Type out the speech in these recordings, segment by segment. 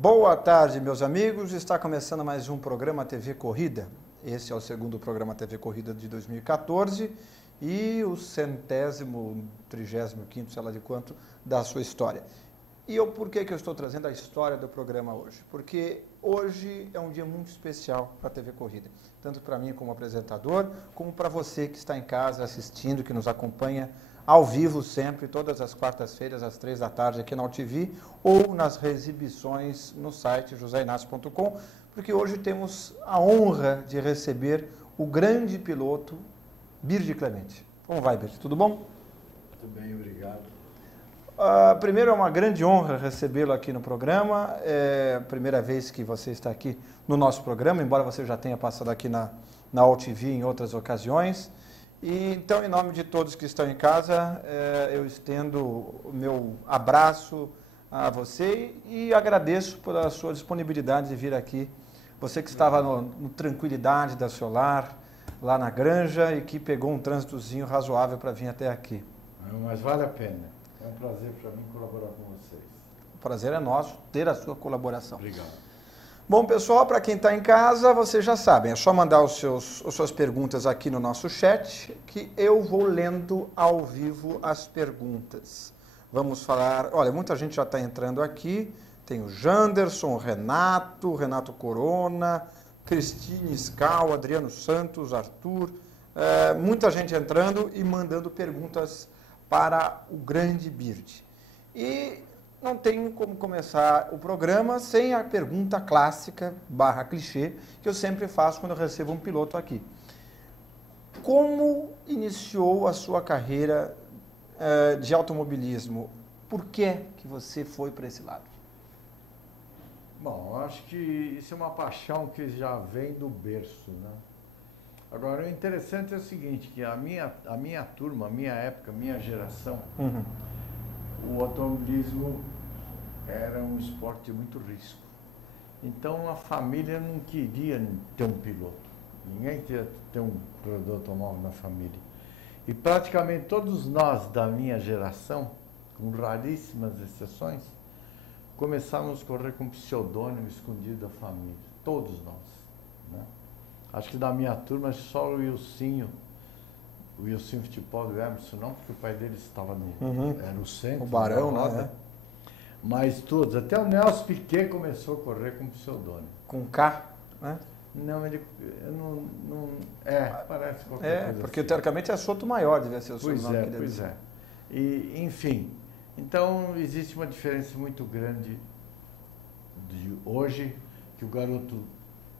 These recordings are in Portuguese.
Boa tarde, meus amigos. Está começando mais um programa TV Corrida. Esse é o segundo programa TV Corrida de 2014 e o 100º, 35º, sei lá de quanto, da sua história. E por que eu estou trazendo a história do programa hoje? Porque hoje é um dia muito especial para a TV Corrida. Tanto para mim como apresentador, como para você que está em casa assistindo, que nos acompanha ao vivo sempre, todas as quartas-feiras, às 3 da tarde, aqui na UTV, ou nas exibições no site joseinácio.com, porque hoje temos a honra de receber o grande piloto Birdi Clemente. Como vai, Birdi? Tudo bom? Muito bem, obrigado. Primeiro, é uma grande honra recebê-lo aqui no programa. É a primeira vez que você está aqui no nosso programa, embora você já tenha passado aqui na UTV em outras ocasiões. E, então, em nome de todos que estão em casa, eu estendo o meu abraço a você e agradeço pela sua disponibilidade de vir aqui. Você que estava no tranquilidade da seu lar, lá na Granja, e que pegou um trânsitozinho razoável para vir até aqui. Mas vale a pena. É um prazer para mim colaborar com vocês. O prazer é nosso ter a sua colaboração. Obrigado. Bom, pessoal, para quem está em casa, vocês já sabem, é só mandar as suas perguntas aqui no nosso chat, que eu vou lendo ao vivo as perguntas. Vamos falar, olha, muita gente já está entrando aqui, tem o Janderson, o Renato Corona, Cristine Scal, Adriano Santos, Arthur, muita gente entrando e mandando perguntas para o grande Birdi. E não tenho como começar o programa sem a pergunta clássica, / clichê, que eu sempre faço quando eu recebo um piloto aqui. Como iniciou a sua carreira de automobilismo? Por que você foi para esse lado? Bom, eu acho que isso é uma paixão que já vem do berço, né? Agora, o interessante é o seguinte, que a minha turma, a minha época, a minha geração, o automobilismo era um esporte de muito risco. Então, a família não queria ter um piloto. Ninguém queria ter um corredor automóvel na família. E praticamente todos nós da minha geração, com raríssimas exceções, começamos a correr com pseudônimo escondido da família. Todos nós, né? Acho que da minha turma só o Wilsinho Fittipaldi e o Emerson não, porque o pai deles estava era o centro. O Barão, né? Mas todos, até o Nelson Piquet começou a correr com pseudônimo. Com K, né? Não, ele não parece qualquer coisa porque assim. Teoricamente é Soto Maior, devia ser o seu nome. Pois é. E, enfim, então existe uma diferença muito grande de hoje, que o garoto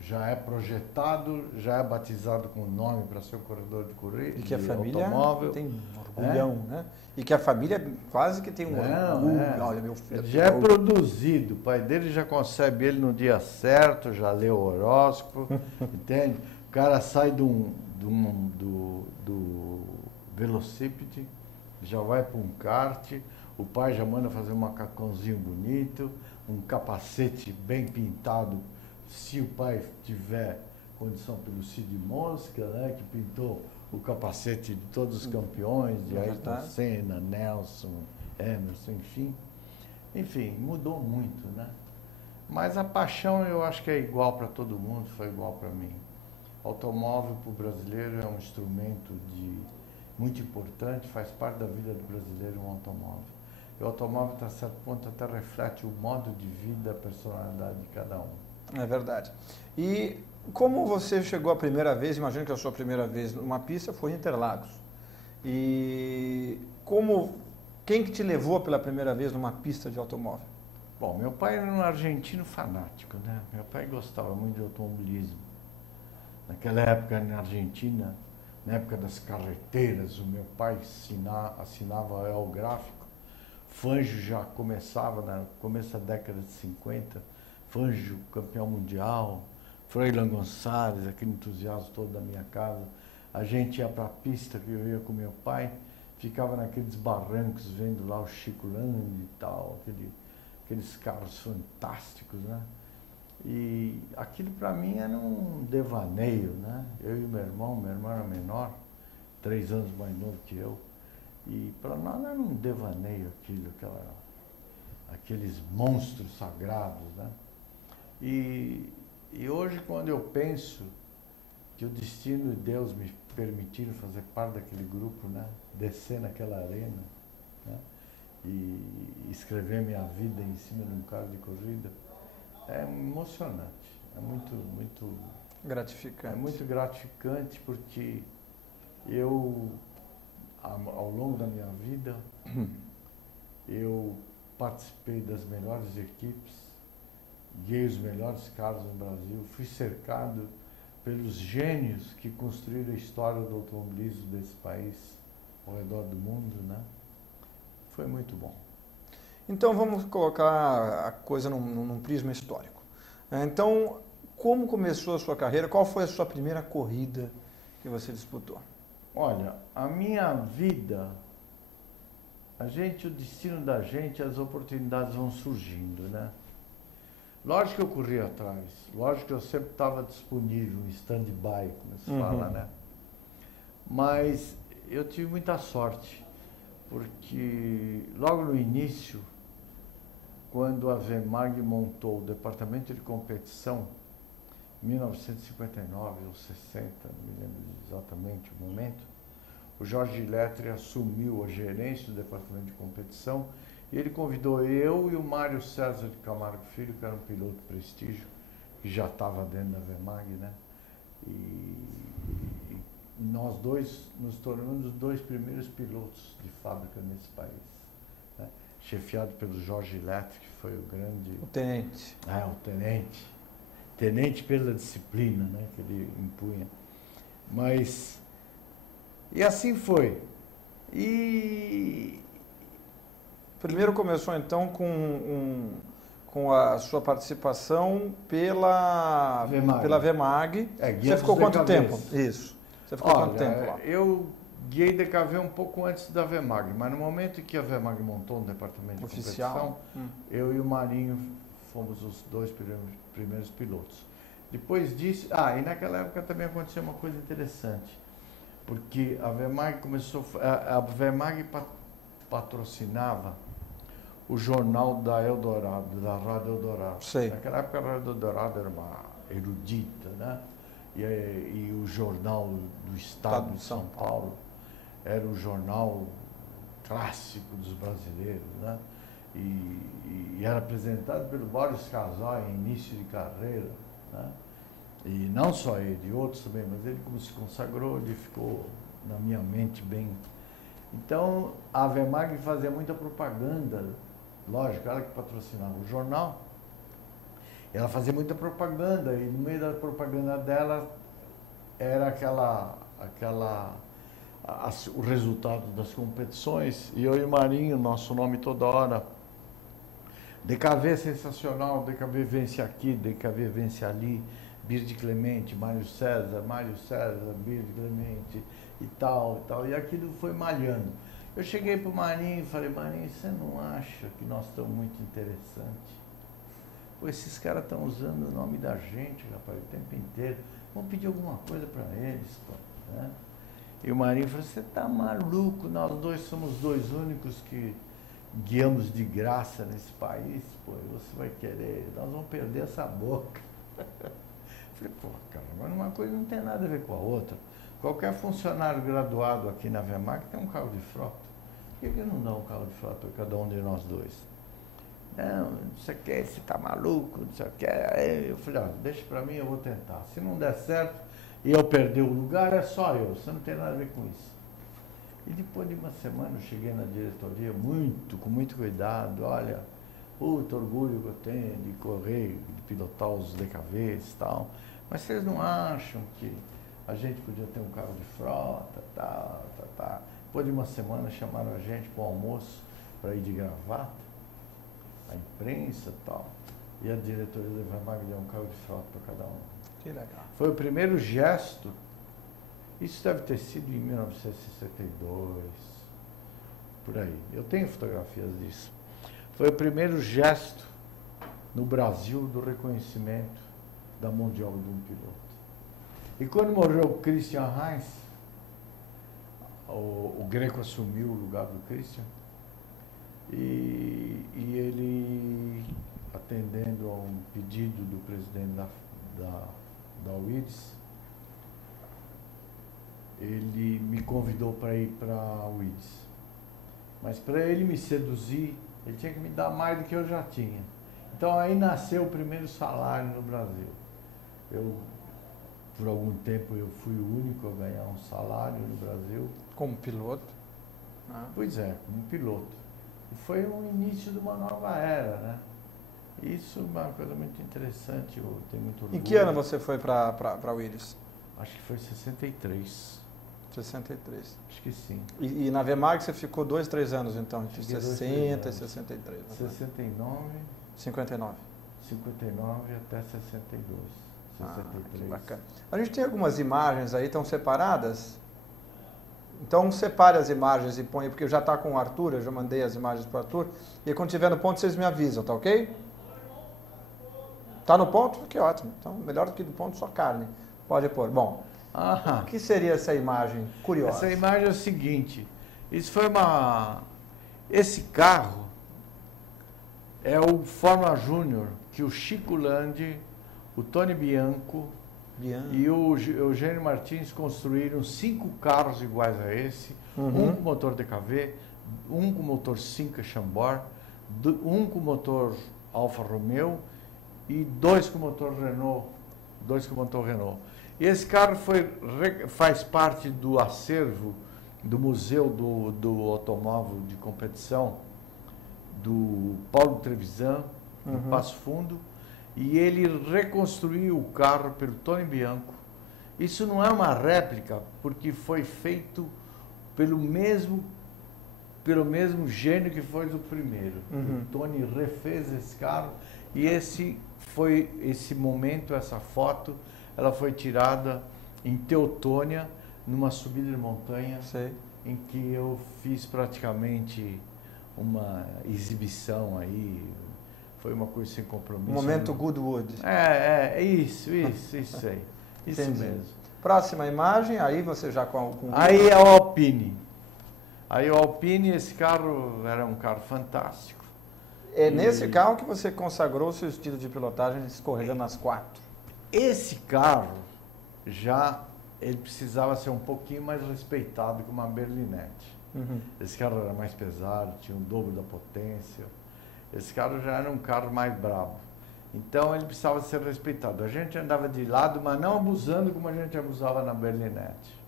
já é projetado, já é batizado com o nome para ser um corredor de corrida, e que a família automóvel. Tem orgulhão, né? E que a família quase que tem um orgulho. Olha, meu filho, ele já é produzido, o pai dele já concebe ele no dia certo, já lê o horóscopo, entende? O cara sai do velocípede, já vai para um kart, o pai já manda fazer um macacãozinho bonito, um capacete bem pintado, se o pai tiver condição pelo Cid Mosca, né, que pintou o capacete de todos os campeões, de Ayrton Senna, Nelson, Emerson, enfim. Enfim, mudou muito, né? Mas a paixão eu acho que é igual para todo mundo, foi igual para mim. Automóvel para o brasileiro é um instrumento muito importante, faz parte da vida do brasileiro um automóvel. E o automóvel, até certo ponto, até reflete o modo de vida, a personalidade de cada um. É verdade. E como você chegou a primeira vez, imagino que a sua primeira vez numa pista foi em Interlagos. E quem que te levou pela primeira vez numa pista de automóvel? Bom, meu pai era um argentino fanático, né? Meu pai gostava muito de automobilismo. Naquela época na Argentina, na época das carreteiras, o meu pai assinava o gráfico. Fangio já começava no começo da década de 50. Fangio, campeão mundial, Froilán Gonçalves, aquele entusiasmo todo da minha casa. A gente ia para a pista, que eu ia com meu pai, ficava naqueles barrancos, vendo lá o Chico Landi e tal, aqueles carros fantásticos, né? E aquilo para mim era um devaneio, né? Eu e meu irmão era menor, 3 anos mais novo que eu, e para nós era um devaneio aquilo, aqueles monstros sagrados, né? E hoje, quando eu penso que o destino de Deus me permitiram fazer parte daquele grupo, né? Descer naquela arena, né? E escrever minha vida em cima de um carro de corrida, é emocionante, é muito Gratificante. é muito gratificante, porque eu, ao longo da minha vida, eu participei das melhores equipes, guiei os melhores carros no Brasil, fui cercado pelos gênios que construíram a história do automobilismo desse país, ao redor do mundo, né? Foi muito bom. Então vamos colocar a coisa num prisma histórico. Então, como começou a sua carreira? Qual foi a sua primeira corrida que você disputou? Olha, a minha vida, o destino da gente, as oportunidades vão surgindo, né? Lógico que eu corri atrás, lógico que eu sempre estava disponível, em stand-by, como se fala, né? Mas eu tive muita sorte, porque logo no início, quando a VEMAG montou o departamento de competição, em 1959 ou 60, não me lembro exatamente o momento, o Jorge Letri assumiu a gerência do departamento de competição e ele convidou eu e o Mário César de Camargo Filho, que era um piloto prestígio, que já estava dentro da VEMAG, né? E nós dois nos tornamos os dois primeiros pilotos de fábrica nesse país, né? Chefiado pelo Jorge Letri, que foi o grande... O tenente. O tenente. Tenente pela disciplina, né, que ele impunha. Mas... E assim foi. E... Primeiro começou então com a sua participação pela VEMAG. Você ficou quanto tempo? Isso. Você ficou quanto tempo lá? Eu guiei DKV um pouco antes da VEMAG, mas no momento em que a VEMAG montou um departamento de competição, eu e o Marinho fomos os dois primeiros pilotos. Depois disso, e naquela época também aconteceu uma coisa interessante, porque a VEMAG patrocinava o jornal da Eldorado, da Rádio Eldorado. Sei. Naquela época a Rádio Eldorado era uma erudita, né? E o jornal do Estado de São Paulo era o jornal clássico dos brasileiros, né? E era apresentado pelo Boris Casoy em início de carreira, né? E não só ele, outros também, mas ele, como se consagrou, ele ficou na minha mente bem. Então, a VEMAG fazia muita propaganda, lógico, ela que patrocinava o jornal, ela fazia muita propaganda, e no meio da propaganda dela era o resultado das competições, e eu e o Marinho, nosso nome toda hora, DKV sensacional, DKV vence aqui, DKV vence ali, Bird Clemente, Mário César, Bird Clemente e tal, e aquilo foi malhando. Eu cheguei para o Marinho e falei, Marinho, você não acha que nós estamos muito interessantes? Pô, esses caras estão usando o nome da gente, rapaz, o tempo inteiro. Vamos pedir alguma coisa para eles, pô, né? E o Marinho falou, você está maluco, nós dois somos os dois únicos que guiamos de graça nesse país, pô, você vai querer, nós vamos perder essa boca. Falei, pô, cara, mas uma coisa não tem nada a ver com a outra. Qualquer funcionário graduado aqui na VEMAG tem um carro de frota. Por que não dá um carro de frota para cada um de nós dois? Não sei o que, você está maluco, não sei o que. Aí eu falei, deixa para mim, eu vou tentar. Se não der certo e eu perder o lugar, é só eu, você não tem nada a ver com isso. E depois de uma semana eu cheguei na diretoria com muito cuidado, olha, puta orgulho que eu tenho de correr, de pilotar os DKVs e tal, mas vocês não acham que a gente podia ter um carro de frota, tal. Depois de uma semana chamaram a gente para o almoço, para ir de gravata, a imprensa e tal, e a diretoria da VEMAG deu um carro de frota para cada um. Que legal. Foi o primeiro gesto, isso deve ter sido em 1962, por aí. Eu tenho fotografias disso. Foi o primeiro gesto no Brasil do reconhecimento da mão de obra de um piloto. E quando morreu o Christian Heinz, o Greco assumiu o lugar do Christian, e ele, atendendo a um pedido do presidente da Willis, ele me convidou para ir para a Willis. Mas para ele me seduzir, ele tinha que me dar mais do que eu já tinha. Então aí nasceu o primeiro salário no Brasil. Por algum tempo eu fui o único a ganhar um salário no Brasil. Como piloto? Pois é, como piloto. E foi o início de uma nova era, né? Isso é uma coisa muito interessante, eu tenho muito orgulho. Em que ano você foi para a Willis? Acho que foi 63. 63. Acho que sim. E na Vemag você ficou 2, 3 anos, então, entre Fiquei 60 e 63. Né? 69, 59. 59 até 62. 63. Que bacana. A gente tem algumas imagens aí, estão separadas? Então separe as imagens e põe, porque já está com o Arthur, eu já mandei as imagens para o Arthur, e quando tiver no ponto vocês me avisam, tá ok? Tá no ponto? Que ótimo. Então, melhor do que do ponto, só carne. Pode pôr. Bom, o que seria essa imagem curiosa? Essa imagem é o seguinte, esse carro é o Fórmula Júnior que o Chico Landi, o Tony Bianco e o Eugênio Martins construíram 5 carros iguais a esse, um com motor DKV, um com motor Simca Chambord, um com motor Alfa Romeo e 2 com motor Renault. E esse carro faz parte do acervo do Museu do Automóvel de Competição do Paulo Trevisan, em Passo Fundo, e ele reconstruiu o carro pelo Tony Bianco. Isso não é uma réplica, porque foi feito pelo mesmo gênio que foi o primeiro. O Tony refez esse carro e esse momento, essa foto, ela foi tirada em Teutônia, numa subida de montanha, em que eu fiz praticamente uma exibição aí. Foi uma coisa sem compromisso. Momento Goodwood. Isso aí. Isso Entendi. mesmo. Próxima imagem, aí você já com Aí é o Alpine. Aí o Alpine, esse carro era um carro fantástico. É nesse carro que você consagrou o seu estilo de pilotagem escorregando nas 4. Esse carro, ele precisava ser um pouquinho mais respeitado que uma Berlinette. Esse carro era mais pesado, tinha o dobro da potência. Esse carro já era um carro mais brabo. Então ele precisava ser respeitado. A gente andava de lado, mas não abusando como a gente abusava na Berlinette.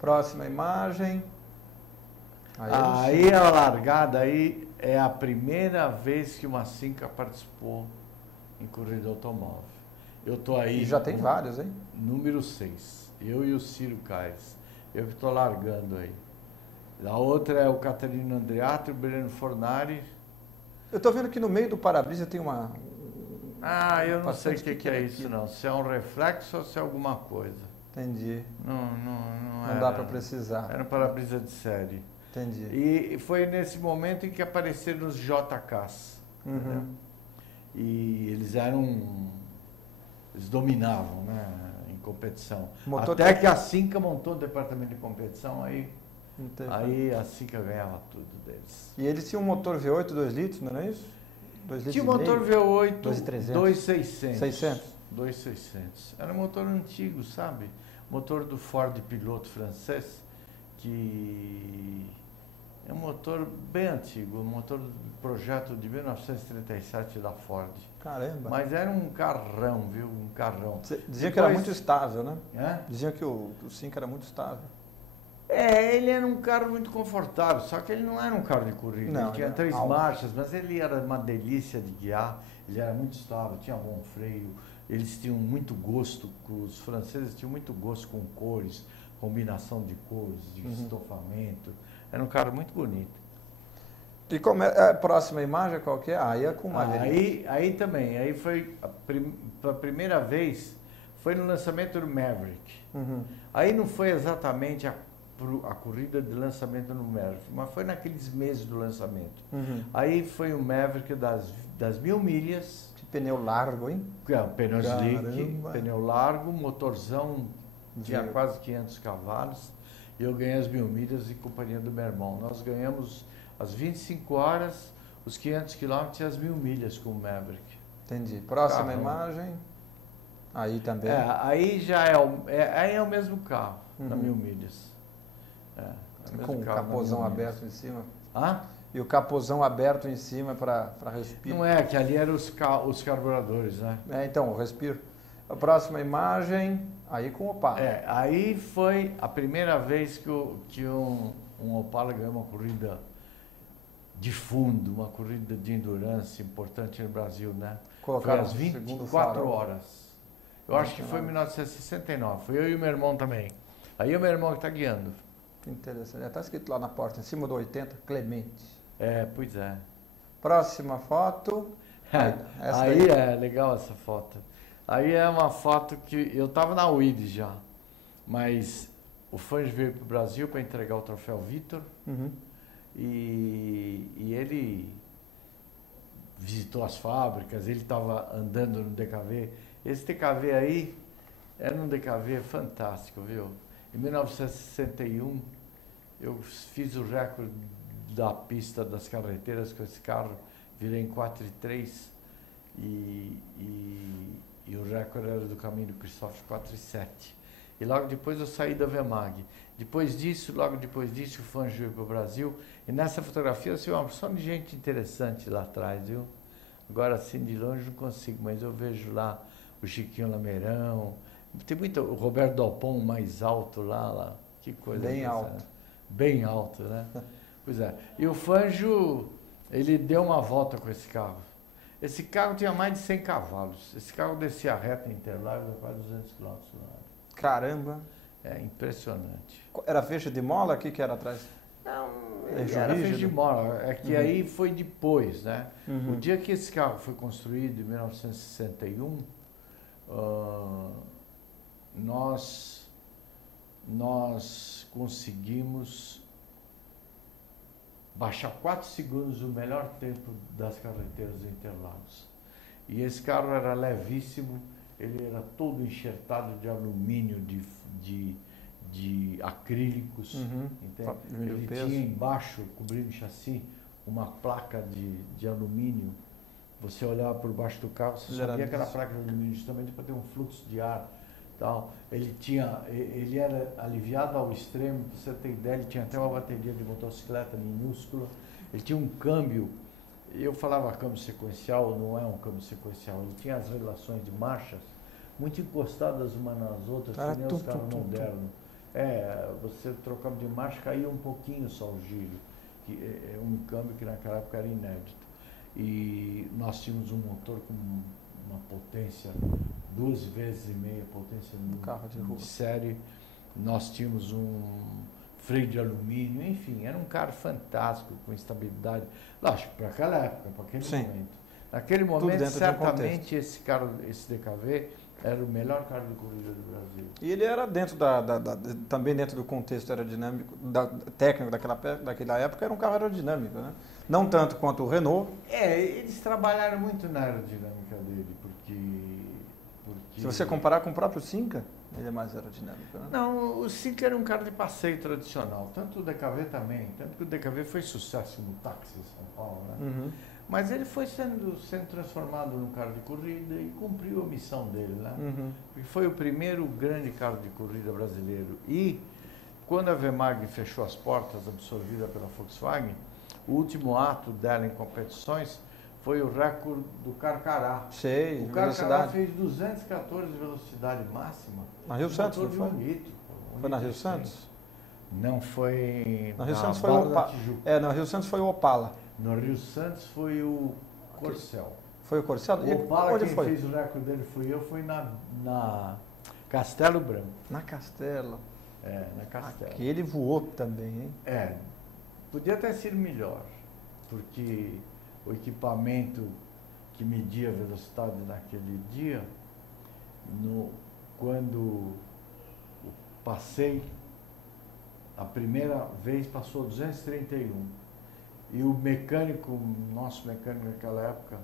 Próxima imagem. Aí a largada aí é a primeira vez que uma Simca participou em corrida automóvel. Eu tô aí. E já tem vários, hein? Número 6. Eu e o Ciro Caes. Eu que estou largando aí. A outra é o Caterino Andreato e o Breno Fornari. Eu estou vendo que no meio do para-brisa tem uma... eu não sei o que é isso não. Se é um reflexo ou se é alguma coisa. Entendi. Não dá para precisar. Era um para-brisa de série. Entendi. E foi nesse momento em que apareceram os JKs. E eles dominavam, né, em competição. Até que a Simca montou o departamento de competição, aí a Simca ganhava tudo deles. E eles tinham um motor V8 2 litros, não era isso? 2 litros tinha um motor V8 2.600. 2.600. Era um motor antigo, sabe? Motor do Ford Piloto francês, que é um motor bem antigo, um motor do projeto de 1937 da Ford. Caramba! Mas era um carrão, viu? Um carrão. Dizia que era muito estável, né? Dizia que o Simca era muito estável. Ele era um carro muito confortável, só que ele não era um carro de corrida. Ele tinha 3 marchas, mas ele era uma delícia de guiar, ele era muito estável, tinha bom freio, eles tinham muito gosto, os franceses tinham muito gosto com cores, combinação de cores, de estofamento. Era um carro muito bonito. E a próxima imagem qual que é? Aí é com o Maverick. Aí também, aí foi a primeira vez, foi no lançamento do Maverick. Aí não foi exatamente a corrida de lançamento no Maverick, mas foi naqueles meses do lançamento. Aí foi o Maverick das 1.000 milhas. Que pneu largo, hein? Pneu slick, pneu largo, motorzão, tinha quase 500 cavalos. E eu ganhei as 1.000 milhas em companhia do meu irmão. Nós ganhamos as 25 horas, os 500 quilômetros e as 1.000 milhas com o Maverick. Entendi. Próxima Carrão. imagem. Aí também. Aí já aí é o mesmo carro, na 1000 milhas. Com o capozão aberto em cima. Hã? E o capozão aberto em cima para respiro. Não é, que ali eram os carburadores, né? Então, o respiro. A próxima imagem, aí com o Opala. Aí foi a primeira vez que um Opala ganhou uma corrida de fundo, uma corrida de endurance importante no Brasil, né? Colocaram foi às o segundo 24 farol. horas. Eu acho que foi em 1969. Foi eu e o meu irmão também. Aí o meu irmão que está guiando. Que interessante. Está escrito lá na porta, em cima do 80, Clemente. Pois é. Próxima foto. Essa Aí daí. é legal essa foto. Aí é uma foto que eu estava na UID já, mas o Fangio veio para o Brasil para entregar o troféu Vitor e ele visitou as fábricas, ele estava andando no DKV. Esse DKV aí era um DKV fantástico, viu? Em 1961 eu fiz o recorde da pista das carreteiras com esse carro, virei em 4:03 e o recorde era do caminho do Christoph 4:07. E logo depois eu saí da Vemag. Logo depois disso, o Fangio veio para o Brasil. E nessa fotografia eu sei uma porção de gente interessante lá atrás, viu? Agora assim de longe não consigo, mas eu vejo lá o Chiquinho Lameirão. Tem muito, o Roberto Dalpon mais alto lá. Que coisa. Bem alto. Né? Bem alto, né? Pois é. E o Fangio, ele deu uma volta com esse carro. Esse carro tinha mais de 100 cavalos. Esse carro descia reto em Interlagos a quase 200 km por hora. Caramba. É impressionante. Era feixe de mola? O que era atrás? Não, Eixo era rígido? feixe de mola. É que aí foi depois, né? Uhum. O dia que esse carro foi construído, em 1961, nós conseguimos baixar 4 segundos o melhor tempo das carreteiras de Interlagos. E esse carro era levíssimo, ele era todo enxertado de alumínio, de acrílicos. Entende? Ele tinha embaixo, cobrindo o chassi, uma placa de alumínio. Você olhava por baixo do carro, você sabia que era placa de alumínio, justamente para ter um fluxo de ar. Tal. Ele era aliviado ao extremo, para você ter ideia, ele tinha até uma bateria de motocicleta minúscula, ele tinha um câmbio, eu falava câmbio sequencial, não é um câmbio sequencial, ele tinha as relações de marchas muito encostadas umas nas outras, que nem os carros modernos. Você trocava de marcha, caía um pouquinho só o giro, que é um câmbio que naquela época era inédito. E nós tínhamos um motor com uma potência 2,5 vezes a potência carro de rua. De série. Nós tínhamos um freio de alumínio, enfim, era um carro fantástico, com estabilidade. Lógico, para aquela época, para aquele momento. Naquele momento, certamente esse DKV era o melhor carro de corrida do Brasil. E ele era também dentro do contexto aerodinâmico, técnico daquela época, era um carro aerodinâmico, né? Não tanto quanto o Renault. Eles trabalharam muito na aerodinâmica dele, porque se você comparar com o próprio Simca, ele é mais aerodinâmico, né? Não, o Simca era um carro de passeio tradicional, tanto o DKV também, tanto que o DKV foi sucesso no táxi em São Paulo, né? Mas ele foi sendo transformado num carro de corrida e cumpriu a missão dele, né? Porque foi o primeiro grande carro de corrida brasileiro. E quando a Vemag fechou as portas, absorvida pela Volkswagen, o último ato dela em competições foi o recorde do Carcará. Sei, o Carcará fez 214 velocidade máxima. Na Rio Santos, não foi? Foi na Rio Santos? Não, foi na Rio Santos foi o Opala. Na Rio Santos foi o Opala. No Rio Santos foi o Corcel. Foi o Corcel? O Opala, quem fez o recorde dele foi na Castelo Branco. Na Castelo? Na Castelo. Aquele voou também, hein? Podia ter sido melhor, porque o equipamento que media a velocidade naquele dia, quando passei, a primeira vez passou 231. E o mecânico, nosso mecânico naquela época,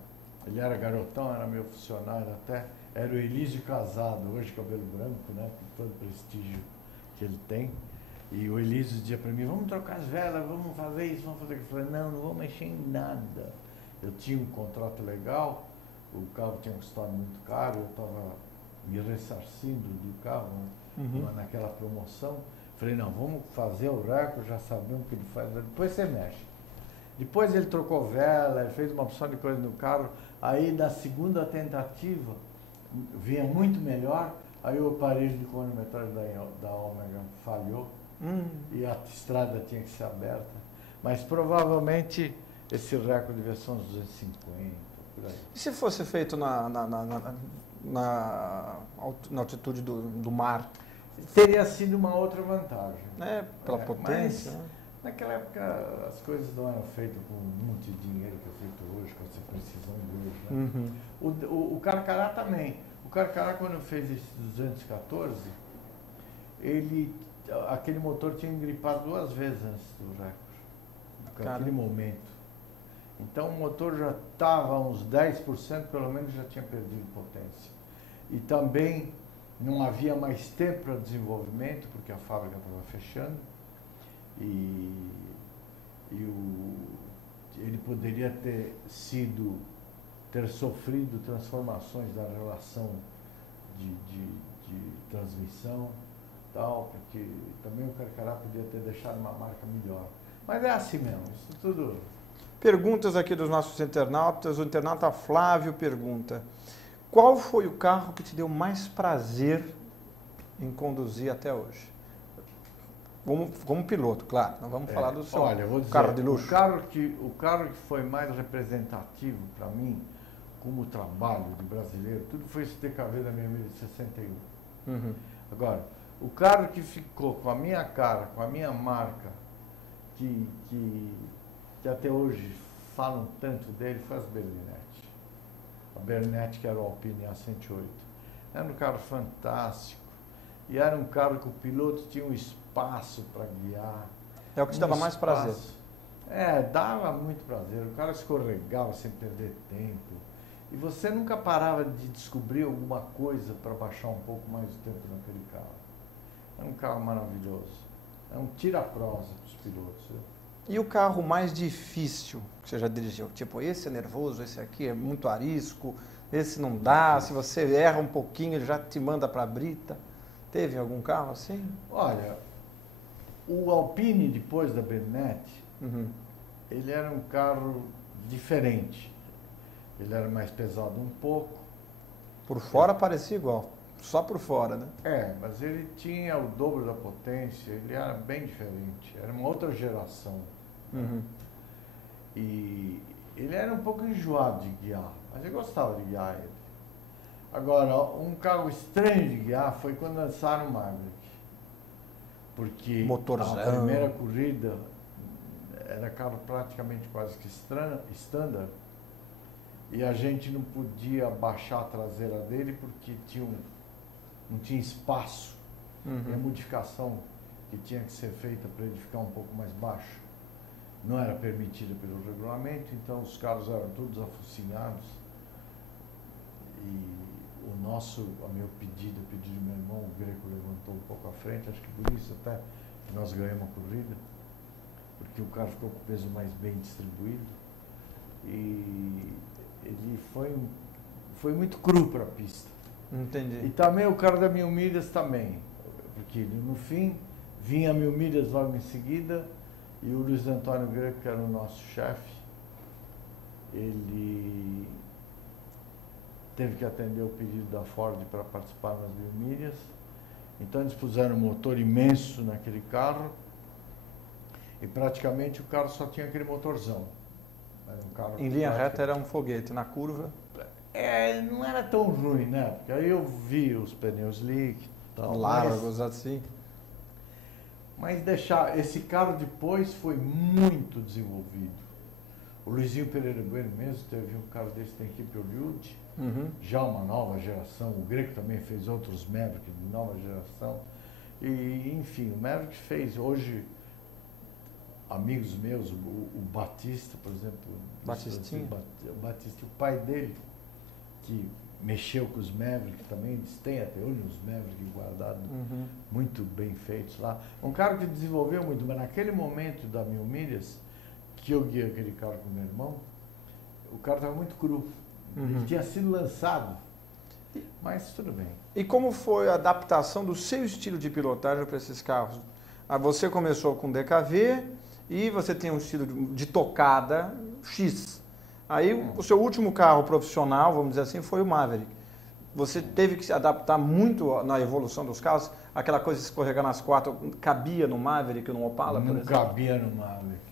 ele era garotão, era meu funcionário até, era o Elísio Casado, hoje cabelo branco, né, com todo o prestígio que ele tem. E o Elísio dizia para mim, vamos trocar as velas, vamos fazer isso, vamos fazer aquilo. Eu falei, não vou mexer em nada. Eu tinha um contrato legal o carro tinha custado muito caro, eu estava me ressarcindo do carro, naquela promoção. Falei, não, vamos fazer o recorde, já sabemos o que ele faz, depois você mexe. Depois ele trocou vela, ele fez uma opção de coisa no carro, aí na segunda tentativa, vinha muito melhor, aí o aparelho de cronometragem da Omega falhou, e a estrada tinha que ser aberta. Mas provavelmente esse recorde devia ser uns 250, por aí. E se fosse feito na altitude do mar? Teria sido uma outra vantagem. Pela potência. Mas, naquela época as coisas não eram feitas com muito de dinheiro que é feito hoje, com essa precisão de hoje. Né? O Carcará também. O Carcará, quando fez esse 214, aquele motor tinha engripado 2 vezes antes do recorde. Naquele momento. Então o motor já estava a uns 10%, pelo menos já tinha perdido potência. E também não havia mais tempo para desenvolvimento, porque a fábrica estava fechando. Ele poderia ter sofrido transformações da relação de transmissão, tal, porque também o Carcará podia ter deixado uma marca melhor. Mas é assim mesmo, isso tudo. Perguntas aqui dos nossos internautas. O internauta Flávio pergunta: qual foi o carro que te deu mais prazer em conduzir até hoje? Como piloto, claro. Não vamos falar do seu carro de luxo. O carro que foi mais representativo para mim, como trabalho de brasileiro, tudo foi esse TKV da minha vida de 61. Agora, o carro que ficou com a minha cara, com a minha marca, que até hoje falam tanto dele, foi as Berlinette. A Berlinette, que era o Alpine A108. Era um carro fantástico. E era um carro que o piloto tinha um espaço para guiar. É o que te dava mais prazer. Dava muito prazer. O cara escorregava sem perder tempo. E você nunca parava de descobrir alguma coisa para baixar um pouco mais o tempo naquele carro. É um carro maravilhoso. É um tira-prosa para os pilotos. E o carro mais difícil que você já dirigiu? Tipo, esse é nervoso, esse aqui é muito arisco, esse não dá, se você erra um pouquinho ele já te manda para a brita. Teve algum carro assim? Olha, o Alpine, depois da Berlinette, ele era um carro diferente. Ele era mais pesado um pouco. Por fora parecia igual, só por fora, né? Mas ele tinha o dobro da potência, ele era bem diferente, era uma outra geração. E ele era um pouco enjoado de guiar, mas eu gostava de guiar ele. Agora, um carro estranho de guiar foi quando lançaram o Maverick. Porque motorzão. A primeira corrida era carro praticamente quase que standard. E a gente não podia baixar a traseira dele porque não tinha espaço. E a modificação que tinha que ser feita para ele ficar um pouco mais baixo não era permitida pelo regulamento, então os carros eram todos afocinhados. E a meu pedido, o pedido do meu irmão, o Greco levantou um pouco à frente, acho que por isso até que nós ganhamos a corrida, porque o carro ficou com o peso mais bem distribuído. E ele foi muito cru para a pista. Entendi. E também o carro da 1000 milhas também, porque no fim vinha a 1000 milhas logo em seguida e o Luiz Antônio Greco, que era o nosso chefe, ele teve que atender o pedido da Ford para participar nas 1000 milhas. Então eles puseram um motor imenso naquele carro e praticamente o carro só tinha aquele motorzão. Era um carro em linha reta era um foguete, na curva... não era tão ruim, né? Porque aí eu vi os pneus slick, largos assim. Mas esse carro depois foi muito desenvolvido. O Luizinho Pereira Bueno mesmo teve um carro desse da equipe Hollywood, já uma nova geração. O Greco também fez outros Maverick de nova geração. E, enfim, o Maverick fez hoje, amigos meus, o Batista, por exemplo. Batistinha? O Batista, o pai dele, que mexeu com os Maverick também, eles têm até hoje uns Maverick guardados, muito bem feitos lá. Um carro que desenvolveu muito, mas naquele momento da 1000 milhas, que eu guiei aquele carro com meu irmão, o carro estava muito cru. Ele tinha sido lançado, mas tudo bem. E como foi a adaptação do seu estilo de pilotagem para esses carros? Você começou com DKV e você tem um estilo de tocada X. Aí o seu último carro profissional, vamos dizer assim, foi o Maverick. Você teve que se adaptar muito na evolução dos carros? Aquela coisa de escorregar nas quatro, cabia no Maverick, no Opala, por exemplo? Não cabia no Maverick.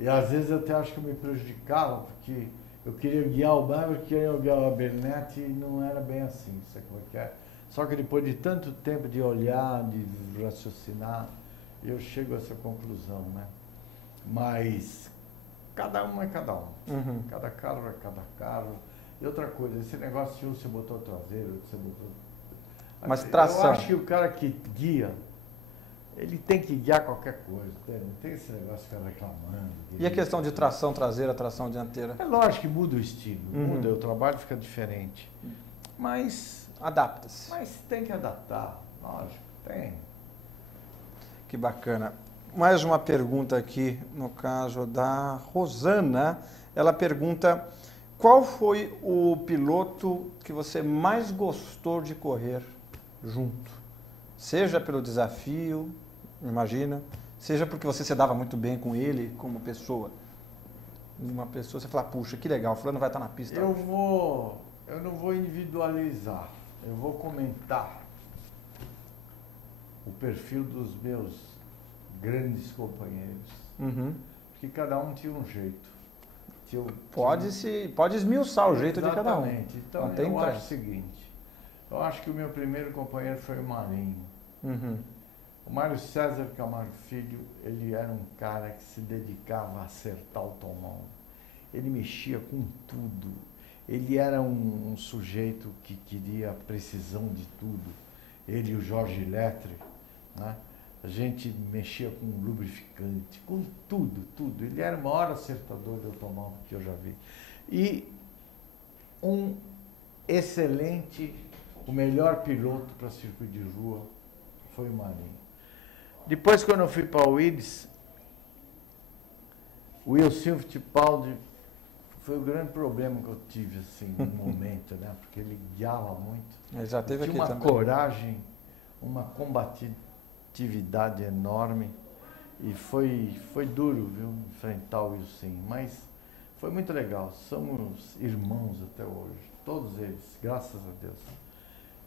E às vezes eu até acho que eu me prejudicava, porque eu queria guiar o Maverick, queria guiar o Abernethy e não era bem assim, sabe como é que é? Só que depois de tanto tempo de olhar, de raciocinar, eu chego a essa conclusão, né? Mas cada um é cada um. Cada carro é cada carro. E outra coisa, esse negócio de um você botou traseiro, outro você botou... Mas tração. Eu acho que o cara que guia, ele tem que guiar qualquer coisa, não tem esse negócio de ficar reclamando. E a questão de tração traseira, tração dianteira? É lógico que muda o estilo, muda, o trabalho fica diferente. Mas adapta-se. Mas tem que adaptar, lógico, tem. Que bacana. Mais uma pergunta aqui, no caso da Rosana. Ela pergunta: qual foi o piloto que você mais gostou de correr junto? Seja pelo desafio, imagina, seja porque você se dava muito bem com ele como pessoa. Uma pessoa, você fala, puxa, que legal, fulano vai estar na pista. Eu não vou individualizar, eu vou comentar o perfil dos meus grandes companheiros. Porque cada um tinha um jeito. Pode esmiuçar o jeito de cada um. Exatamente. Então eu acho o seguinte, eu acho que o meu primeiro companheiro foi o Marinho. O Mário César Camargo Filho, ele era um cara que se dedicava a acertar o automóvel. Ele mexia com tudo. Ele era um sujeito que queria a precisão de tudo. Ele e o Jorge Eletri, né? A gente mexia com lubrificante, com tudo, tudo. Ele era o maior acertador de automóvel que eu já vi. E um excelente, o melhor piloto para circuito de rua foi o Marinho. Depois, quando eu fui para o Willis, o Wilson Fittipaldi foi o grande problema que eu tive, assim, no momento, né? Porque ele guiava muito. Ele já teve tinha aqui uma também. Coragem, uma combatividade enorme. E foi duro, viu, enfrentar o Wilson, mas foi muito legal. Somos irmãos até hoje, todos eles, graças a Deus.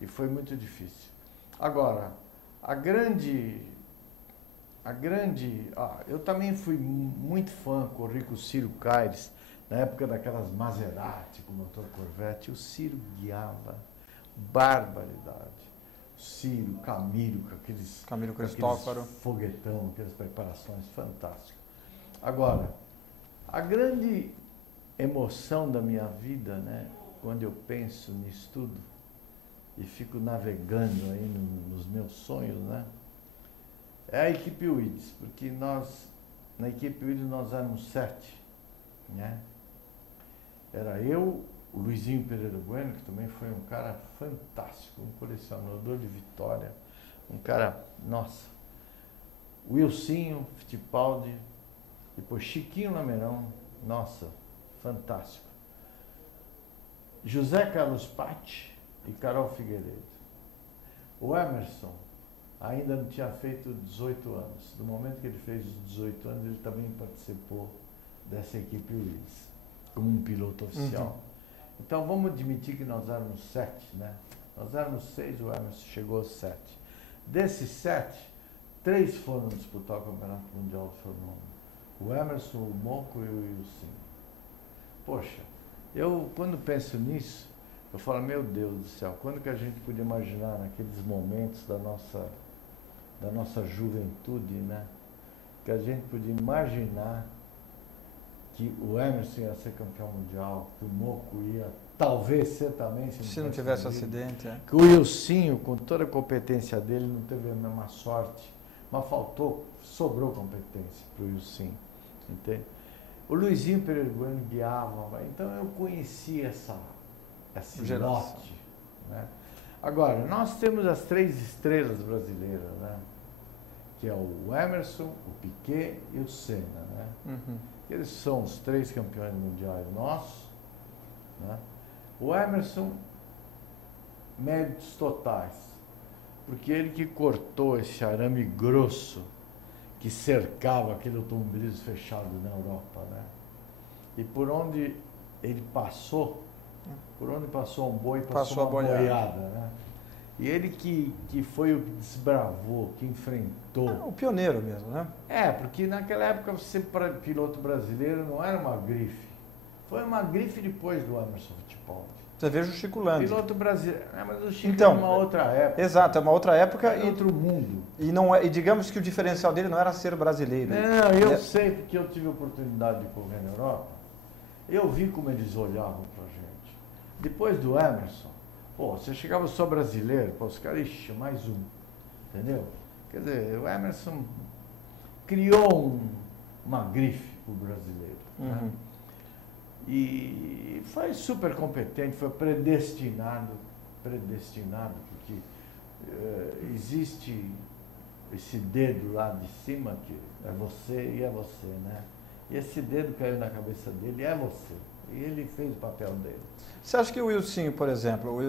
E foi muito difícil. Agora, eu também fui muito fã, corri com o Ciro Caires, na época daquelas Maserati com motor Corvette. O Ciro guiava, barbaridade. O Ciro, Camilo, com aqueles foguetão, aquelas preparações fantásticas. Agora, a grande emoção da minha vida, né, quando eu penso nisso tudo e fico navegando aí nos meus sonhos, né, é a equipe Willis, porque na equipe Willis nós éramos 7, né? Era eu, o Luizinho Pereira Bueno, que também foi um cara fantástico, um colecionador de vitória, um cara, nossa, Wilsinho, Fittipaldi, depois Chiquinho Lameirão, nossa, fantástico. José Carlos Patti e Carol Figueiredo. O Emerson ainda não tinha feito 18 anos. No momento que ele fez os 18 anos, ele também participou dessa equipe Willis, como um piloto oficial. Então vamos admitir que nós éramos 7, né? Nós éramos 6, o Emerson chegou a 7. Desses 7, 3 foram disputar o Campeonato Mundial de Fórmula 1. O Emerson, o Moco e o Wilson. Poxa, eu quando penso nisso, eu falo, meu Deus do céu, quando que a gente podia imaginar naqueles momentos da nossa juventude, né? Que a gente podia imaginar que o Emerson ia ser campeão mundial, que o Moco ia talvez ser também, se não tivesse acidente. Que o Wilsinho, com toda a competência dele, não teve a mesma sorte, mas sobrou competência para o Wilsinho, entende? O Luizinho Pereira Bueno guiava, então eu conheci esse lote, né? Agora, nós temos as 3 estrelas brasileiras, né? Que é o Emerson, o Piquet e o Senna, né? Eles são os 3 campeões mundiais nossos, né? O Emerson, méritos totais, porque ele que cortou esse arame grosso que cercava aquele automobilismo fechado na Europa, né? E por onde ele passou, por onde passou um boi, passou uma boiada, né? E ele que foi o que desbravou, que enfrentou. O pioneiro mesmo, né? Porque naquela época você, para piloto brasileiro, não era uma grife. Foi uma grife depois do Emerson Fittipaldi. Você veja o Chico Landi. Piloto brasileiro. Mas o Chico então, é uma outra época. Exato, é uma outra época e outro mundo. E digamos que o diferencial dele não era ser brasileiro. Não, eu sei porque eu tive a oportunidade de correr na Europa. Eu vi como eles olhavam pra gente. Depois do Emerson, você chegava só brasileiro, os caras, ixi, mais um. Entendeu? Quer dizer, o Emerson criou uma grife pro brasileiro. Né? E foi super competente, foi predestinado, porque existe esse dedo lá de cima que é você e é você, né? E esse dedo caiu na cabeça dele, é você. E ele fez o papel dele. Você acha que o Wilsinho, por exemplo,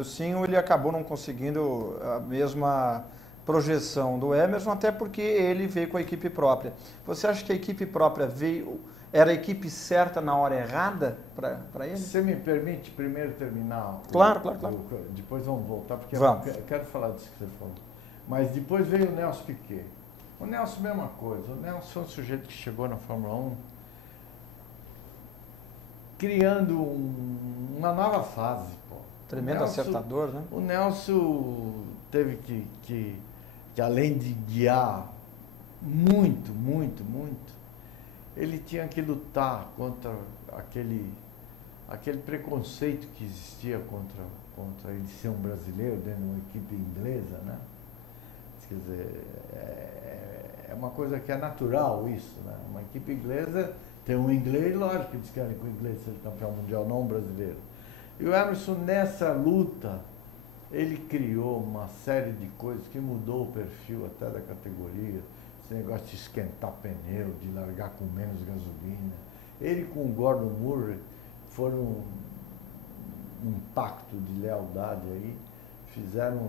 ele acabou não conseguindo a mesma projeção do Emerson, até porque ele veio com a equipe própria. Você acha que a equipe própria era a equipe certa na hora errada para ele? Você me permite primeiro terminar? Claro. Depois vamos voltar, porque vamos. Eu quero falar disso que você falou. Mas depois veio o Nelson Piquet. O Nelson, mesma coisa. O Nelson foi um sujeito que chegou na Fórmula 1 criando uma nova fase. Tremendo acertador, né? O Nelson teve que além de guiar muito, ele tinha que lutar contra aquele preconceito que existia contra ele ser um brasileiro dentro de uma equipe inglesa, né? Quer dizer, é uma coisa que é natural isso, né? Uma equipe inglesa tem um inglês, lógico que eles querem que o inglês seja campeão mundial, não um brasileiro. E o Emerson, nessa luta, ele criou uma série de coisas que mudou o perfil até da categoria. Esse negócio de esquentar pneu, de largar com menos gasolina. Ele com o Gordon Murray foram um pacto de lealdade aí, fizeram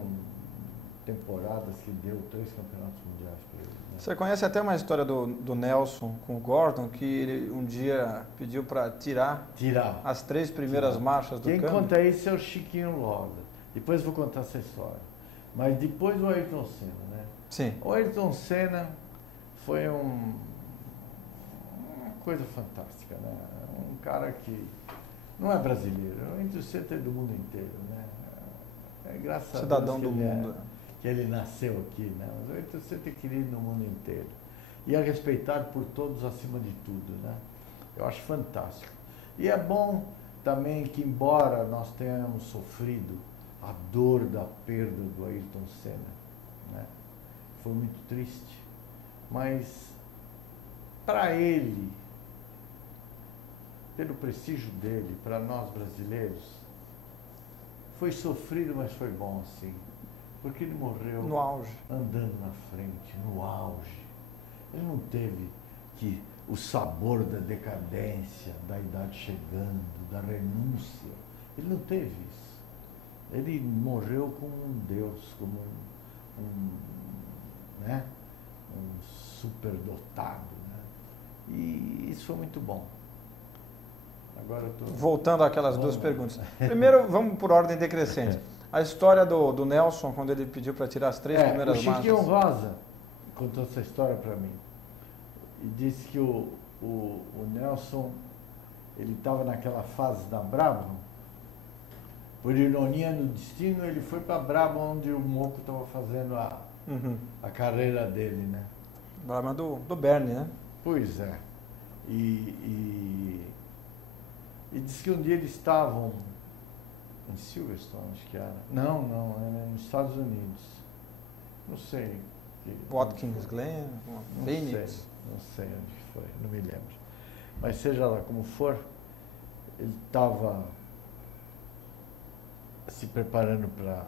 temporadas que deu 3 campeonatos mundiais para ele. Né? Você conhece até uma história do Nelson com o Gordon, que ele um dia pediu para tirar as 3 primeiras marchas do câmbio? Quem conta isso é o Chiquinho Lorda. Depois vou contar essa história. Mas depois o Ayrton Senna, né? Sim. O Ayrton Senna foi uma coisa fantástica, né? Um cara que não é brasileiro, o Ayrton Senna é do mundo inteiro, né? É engraçado. Cidadão do mundo. Que ele nasceu aqui, né? Mas o Ayrton Senna é querido no mundo inteiro. E é respeitado por todos acima de tudo, né? Eu acho fantástico. E é bom também que, embora nós tenhamos sofrido a dor da perda do Ayrton Senna, né? Foi muito triste, mas para ele, pelo prestígio dele, para nós brasileiros, foi sofrido, mas foi bom assim, porque ele morreu no auge, andando na frente, no auge. Ele não teve o sabor da decadência, da idade chegando, da renúncia. Ele não teve isso. Ele morreu como um Deus, como um superdotado. Né? E isso foi muito bom. Agora eu tô... Voltando àquelas 2 perguntas. Primeiro, vamos por ordem decrescente. A história do Nelson, quando ele pediu para tirar as 3 primeiras marchas. O Chiquinho Rosa contou essa história para mim. E disse que o Nelson, ele estava naquela fase da Brabham. Por ironia no destino, ele foi para Brabham, onde o Moco estava fazendo a carreira dele, né? Brabham do Bernie, né? Pois é. E disse que um dia eles estavam em Silverstone, acho que era. Não, era nos Estados Unidos. Não sei. Watkins Glen, Phoenix. Não sei onde foi, não me lembro. Mas seja lá como for, ele estava se preparando para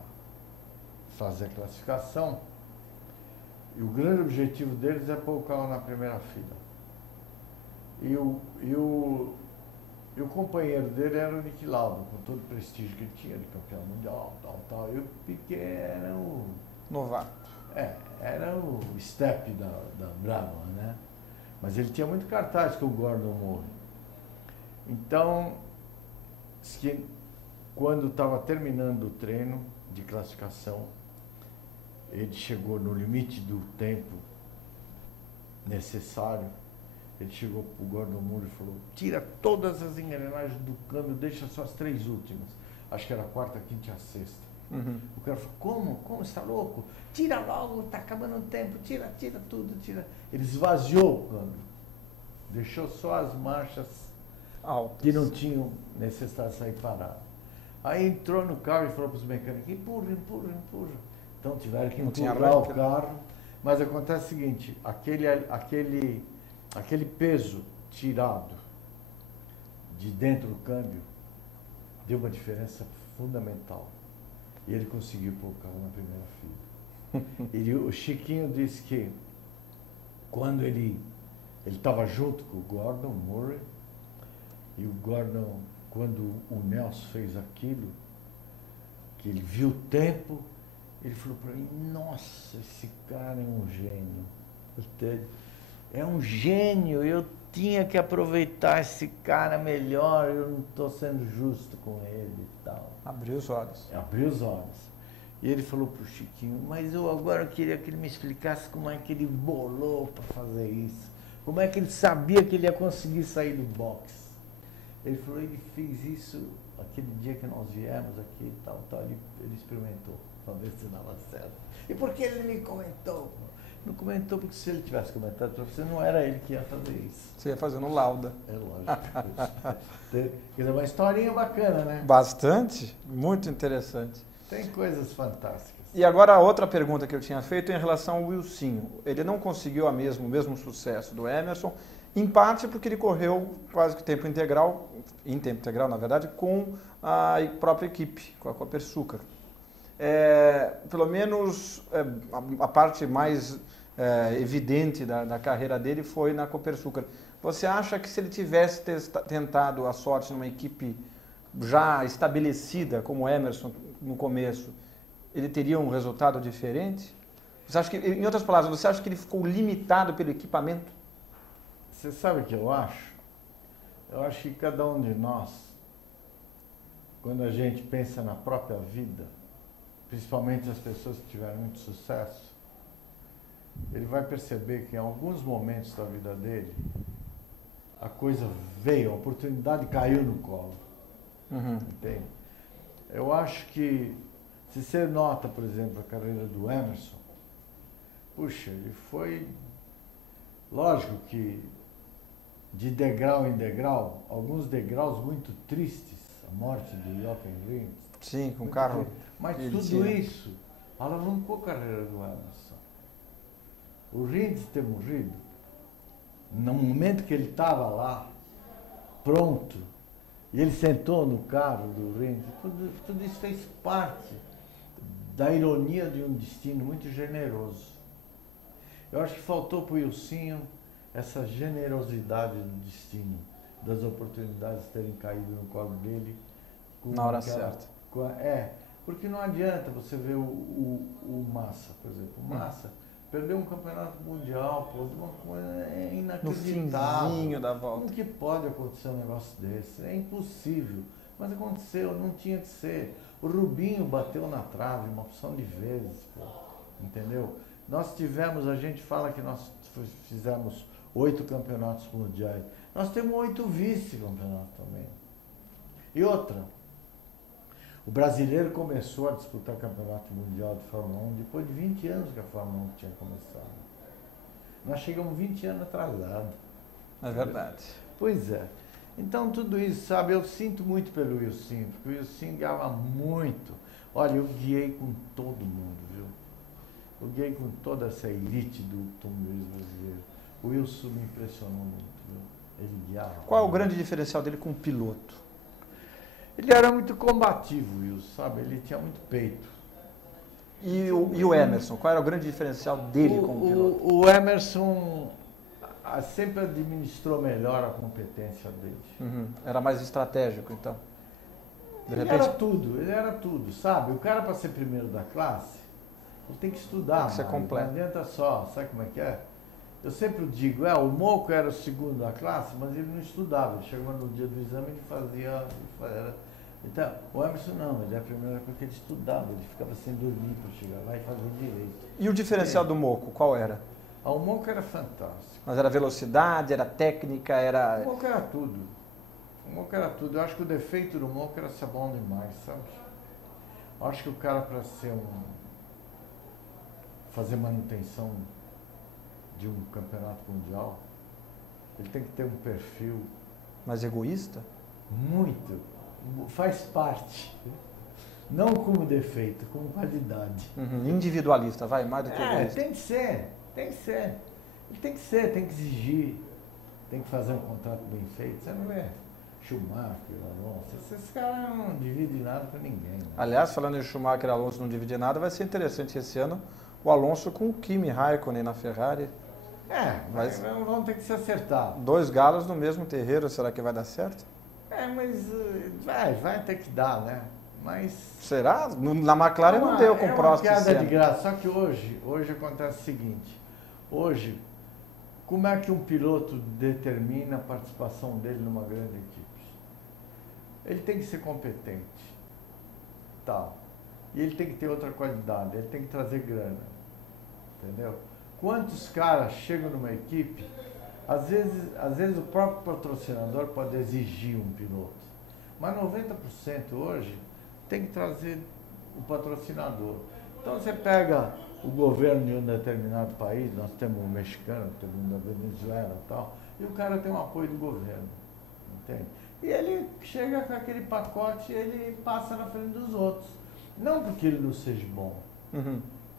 fazer a classificação e o grande objetivo deles é pôr o carro na primeira fila. E o E o companheiro dele era o Niki Lauda, com todo o prestígio que ele tinha, de campeão mundial, tal. E o Piquet era o... Novato. Era o step da Brabham, né? Mas ele tinha muito cartaz com o Gordon Moore. Então, quando estava terminando o treino de classificação, ele chegou no limite do tempo necessário. Ele chegou para o Gordon Moore e falou: tira todas as engrenagens do câmbio, deixa só as 3 últimas. Acho que era a quarta, a quinta e a sexta. Uhum. O cara falou: como? Como? Você está louco? Tira logo, está acabando o tempo, tira tudo, tira. Ele esvaziou o câmbio, deixou só as marchas altas que não tinham necessidade de sair parado. Aí entrou no carro e falou para os mecânicos: empurra. Então tiveram que empurrar o carro. Mas acontece o seguinte: aquele peso tirado de dentro do câmbio deu uma diferença fundamental. E ele conseguiu pôr o carro na primeira fila. O Chiquinho disse que quando ele estava junto com o Gordon Moore, e o Gordon, quando o Nelson fez aquilo, que ele viu o tempo, ele falou para mim: nossa, esse cara é um gênio. É um gênio, eu tinha que aproveitar esse cara melhor, eu não estou sendo justo com ele e tal. Abriu os olhos. Abriu os olhos. E ele falou para o Chiquinho: mas eu agora queria que ele me explicasse como é que ele bolou para fazer isso. Como é que ele sabia que ele ia conseguir sair do box. Ele falou: ele fez isso aquele dia que nós viemos aqui e tal. Ele experimentou para ver se dava certo. E por que ele me comentou? Não comentou porque se ele tivesse comentado para você, não era ele que ia fazer isso. Você ia fazendo lauda. É lógico. Quer dizer, uma historinha bacana, né? Bastante, muito interessante. Tem coisas fantásticas. E agora a outra pergunta que eu tinha feito em relação ao Wilsinho. Ele não conseguiu o mesmo sucesso do Emerson, em parte porque ele correu quase que em tempo integral, na verdade, com a própria equipe, com a Copersucar. Pelo menos a parte mais evidente da carreira dele foi na Copersucar. Você acha que se ele tivesse tentado a sorte numa equipe já estabelecida, como o Emerson no começo, ele teria um resultado diferente? Você acha que, em outras palavras, você acha que ele ficou limitado pelo equipamento? Você sabe o que eu acho? Eu acho que cada um de nós, quando a gente pensa na própria vida, principalmente as pessoas que tiveram muito sucesso, ele vai perceber que em alguns momentos da vida dele, a coisa veio, a oportunidade caiu no colo. Uhum. Entende? Eu acho que, se você nota, por exemplo, a carreira do Emerson, puxa, ele foi, lógico que de degrau em degrau, alguns degraus muito tristes, a morte de Jochen Rindt. Sim, com o carro. Mas tudo isso alavancou a carreira do Emerson. O Rindt ter morrido, no momento que ele estava lá, pronto, e ele sentou no carro do Rindt, tudo isso fez parte da ironia de um destino muito generoso. Eu acho que faltou para o Wilsinho essa generosidade do destino, das oportunidades terem caído no colo dele. Na hora certa. Porque não adianta você ver o Massa, por exemplo. O Massa perdeu um campeonato mundial, pô, uma coisa inacreditável. No finzinho da volta. Como que pode acontecer um negócio desse? É impossível. Mas aconteceu, não tinha que ser. O Rubinho bateu na trave uma opção de vezes, pô, entendeu? A gente fala que nós fizemos 8 campeonatos mundiais. Nós temos 8 vice-campeonatos também. E outra, o brasileiro começou a disputar campeonato mundial de Fórmula 1 depois de 20 anos que a Fórmula 1 tinha começado. Nós chegamos 20 anos atrasados. É verdade. Pois é. Então tudo isso, sabe, eu sinto muito pelo Wilsinho, porque o Wilsinho ganhava muito. Olha, eu guiei com todo mundo, viu? Eu guiei com toda essa elite do automobilismo brasileiro. O Wilson me impressionou muito, viu? Ele guiava. Qual é o grande diferencial dele com o piloto? Ele era muito combativo, Wilson, sabe? Ele tinha muito peito. E o Emerson, qual era o grande diferencial dele como piloto? O Emerson, sempre administrou melhor a competência dele. Uhum. Era mais estratégico, então. De Ele repente, era tudo, sabe? O cara, para ser primeiro da classe, ele tem que estudar, tem que ser completo. não adianta só, sabe como é que é? Eu sempre digo, o Moco era o segundo da classe, mas ele não estudava. Ele chegava no dia do exame, ele fazia. Então, o Emerson não, ele é a primeira porque ele estudava, ele ficava sem dormir para chegar lá e fazer direito. E o diferencial do Moco, qual era? O Moco era fantástico. Mas era velocidade, era técnica, era... O Moco era tudo. O Moco era tudo. Eu acho que o defeito do Moco era ser bom demais, sabe? Eu acho que o cara, para ser fazer manutenção de um campeonato mundial, ele tem que ter um perfil Mais egoísta? muito, faz parte, não como defeito, como qualidade. Uhum. Individualista, vai, mais do que egoísta. Tem que ser. Ele tem que exigir, tem que fazer um contrato bem feito. Você não vê Schumacher, Alonso, esses caras não dividem nada para ninguém. Né? Aliás, falando em Schumacher e Alonso não dividir nada, vai ser interessante esse ano o Alonso com o Kimi Raikkonen na Ferrari. Mas vão ter que se acertar. 2 galos no mesmo terreiro, será que vai dar certo? Mas vai ter que dar, né? Mas... Será? Na McLaren não deu com o Prost. É uma piada de graça, só que hoje acontece o seguinte, hoje, como é que um piloto determina a participação dele numa grande equipe? Ele tem que ser competente, tal. E ele tem que ter outra qualidade, ele tem que trazer grana, entendeu? Quantos caras chegam numa equipe, às vezes o próprio patrocinador pode exigir um piloto, mas 90% hoje tem que trazer o patrocinador. Então você pega o governo de um determinado país, nós temos um mexicano, temos um da Venezuela e tal, e o cara tem um apoio do governo, entende? E ele chega com aquele pacote e ele passa na frente dos outros. Não porque ele não seja bom,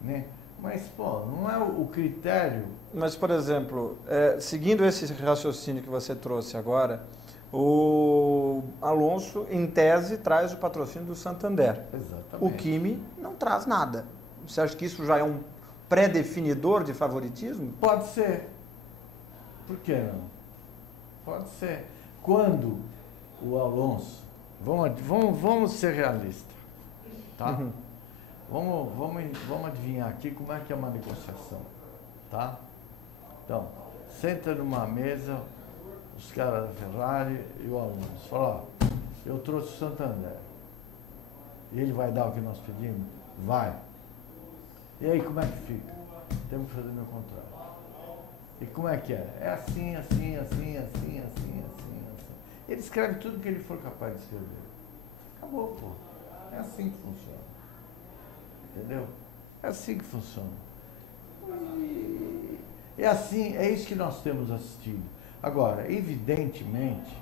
né? Mas, não é o critério. Mas, por exemplo, seguindo esse raciocínio que você trouxe agora, o Alonso, em tese, traz o patrocínio do Santander. Exatamente. O Kimi não traz nada. Você acha que isso já é um pré-definidor de favoritismo? Pode ser. Por que não? Pode ser. Quando o Alonso... Vamos ser realistas, tá? Uhum. Vamos adivinhar aqui como é que é uma negociação, tá? Então, senta numa mesa, os caras da Ferrari e o Alonso. Fala, eu trouxe o Santander. E ele vai dar o que nós pedimos? Vai. E aí, como é que fica? Temos que fazer meu contrato. E como é que é? É assim, assim, assim, assim, assim, assim, assim. Ele escreve tudo que ele for capaz de escrever. Acabou, pô. É assim que funciona. Entendeu? É assim que funciona. E é assim, é isso que nós temos assistido. Agora, evidentemente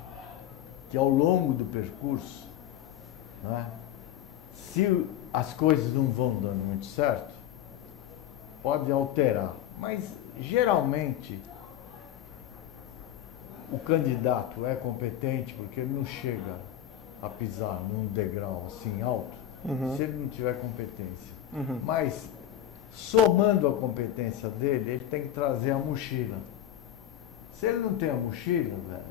que ao longo do percurso, né, se as coisas não vão dando muito certo, pode alterar. Mas, geralmente, o candidato é competente porque ele não chega a pisar num degrau assim alto, se ele não tiver competência. Mas, somando a competência dele, ele tem que trazer a mochila. Se ele não tem a mochila, velho,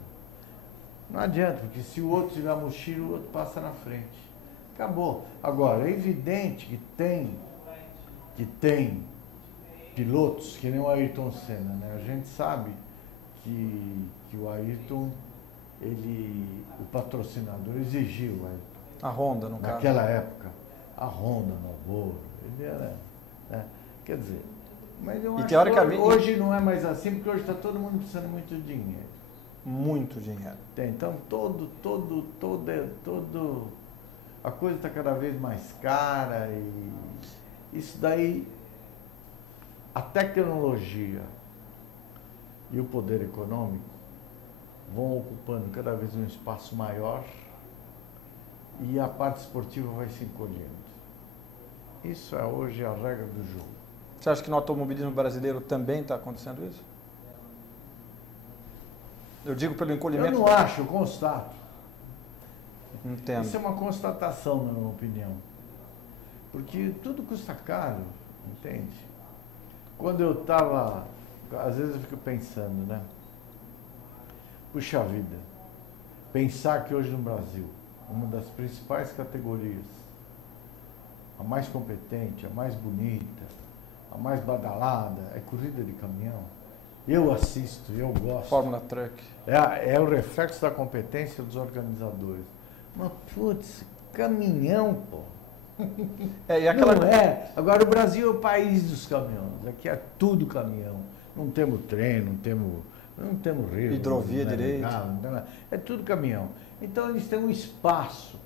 não adianta, porque se o outro tiver a mochila, o outro passa na frente. Acabou. Agora, é evidente que tem pilotos que nem o Ayrton Senna, né? A gente sabe que o Ayrton, o patrocinador exigiu o Ayrton. A Honda, no caso. Naquela época, a Honda, Marlboro, ele era, né? Quer dizer, mas eu acho teoricamente, que hoje não é mais assim, porque hoje está todo mundo precisando muito de dinheiro. Muito dinheiro. Então, a coisa está cada vez mais cara e isso daí, a tecnologia e o poder econômico vão ocupando cada vez um espaço maior e a parte esportiva vai se encolhendo. Isso é hoje a regra do jogo. Você acha que no automobilismo brasileiro também está acontecendo isso? Eu digo pelo encolhimento... Eu não acho, eu constato. Entendo. Isso é uma constatação, na minha opinião. Porque tudo custa caro, entende? Quando eu estava... Às vezes eu fico pensando, né? Puxa vida, pensar que hoje no Brasil, uma das principais categorias, a mais competente, a mais bonita, a mais badalada, é corrida de caminhão. Eu assisto, eu gosto. Fórmula Truck. É o reflexo da competência dos organizadores. Mas, putz, caminhão, pô. E aquela... Não é. Agora, o Brasil é o país dos caminhões. Aqui é tudo caminhão. Não temos trem, não temos rio. Hidrovia direito. É tudo caminhão. Então, eles têm um espaço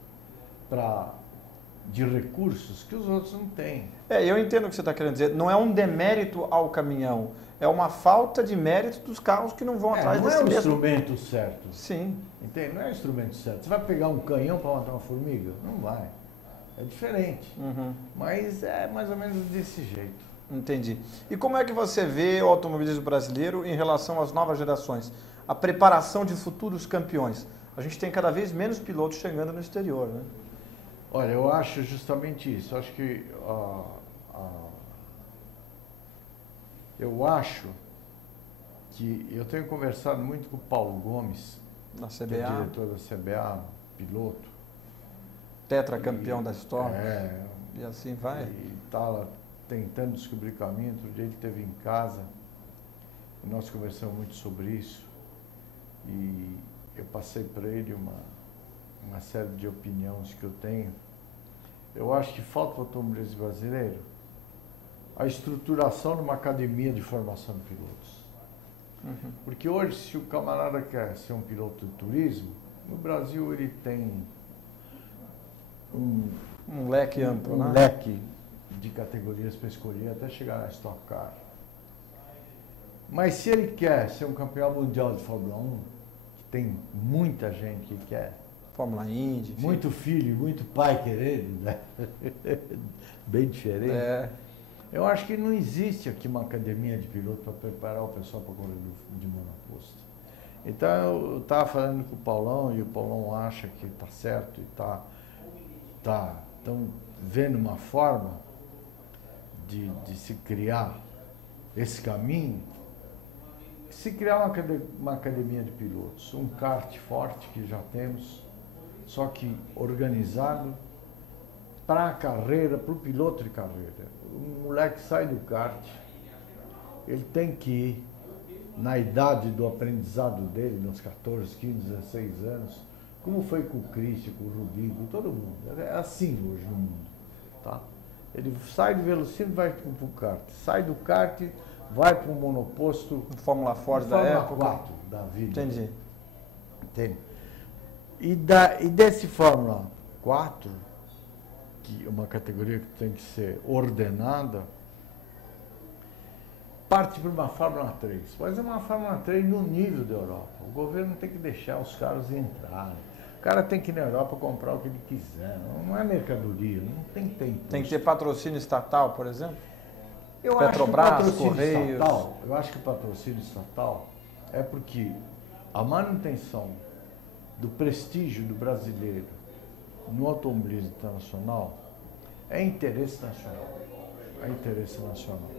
de recursos que os outros não têm. Eu entendo o que você está querendo dizer. Não é um demérito ao caminhão. É uma falta de mérito dos carros que não vão atrás desse mesmo. Não é o instrumento certo. Sim. Entende? Não é o instrumento certo. Você vai pegar um canhão para matar uma formiga? Não vai. É diferente. Uhum. Mas é mais ou menos desse jeito. Entendi. E como é que você vê o automobilismo brasileiro em relação às novas gerações? A preparação de futuros campeões. A gente tem cada vez menos pilotos chegando no exterior, né? Olha, eu acho justamente isso. Acho que eu acho que eu tenho conversado muito com o Paulo Gomes, na CBA, que é diretor da CBA, piloto. Tetracampeão da história. E assim vai. E está tentando descobrir caminho. Outro dia ele esteve em casa e nós conversamos muito sobre isso. E eu passei para ele uma série de opiniões que eu tenho. Eu acho que falta para o automobilismo brasileiro a estruturação de uma academia de formação de pilotos. Uhum. Porque hoje, se o camarada quer ser um piloto de turismo, no Brasil ele tem um leque amplo, um né? leque de categorias para escolher até chegar na Stock Car. Mas se ele quer ser um campeão mundial de Fórmula 1, que tem muita gente que quer, Fórmula Indy, muito filho, muito pai querendo, né? Bem diferente. Eu acho que não existe aqui uma academia de piloto para preparar o pessoal para correr de monoposto. Então eu estava falando com o Paulão e o Paulão acha que está certo e estão vendo uma forma de se criar esse caminho, se criar uma academia de pilotos, um kart forte que já temos, só que organizado para a carreira, para o piloto de carreira. O moleque sai do kart, ele tem que ir na idade do aprendizado dele, nos 14, 15, 16 anos, como foi com o Christian, com o Rubinho, com todo mundo. É assim hoje no mundo, tá? Ele sai do velocímetro e vai para o kart. Sai do kart, vai para o monoposto. Fórmula Ford da época. Fórmula 4 da vida. Entendi. Entende? E desse Fórmula 4, que é uma categoria que tem que ser ordenada, parte para uma Fórmula 3. Mas é uma Fórmula 3 no nível da Europa. O governo tem que deixar os carros entrarem. O cara tem que ir na Europa comprar o que ele quiser. Não é mercadoria, não tem que ter imposto. Tem que ter patrocínio estatal, por exemplo? Eu Petrobras, Correios. Eu acho que o patrocínio estatal é porque a manutenção do prestígio do brasileiro no automobilismo internacional é interesse nacional. É interesse nacional.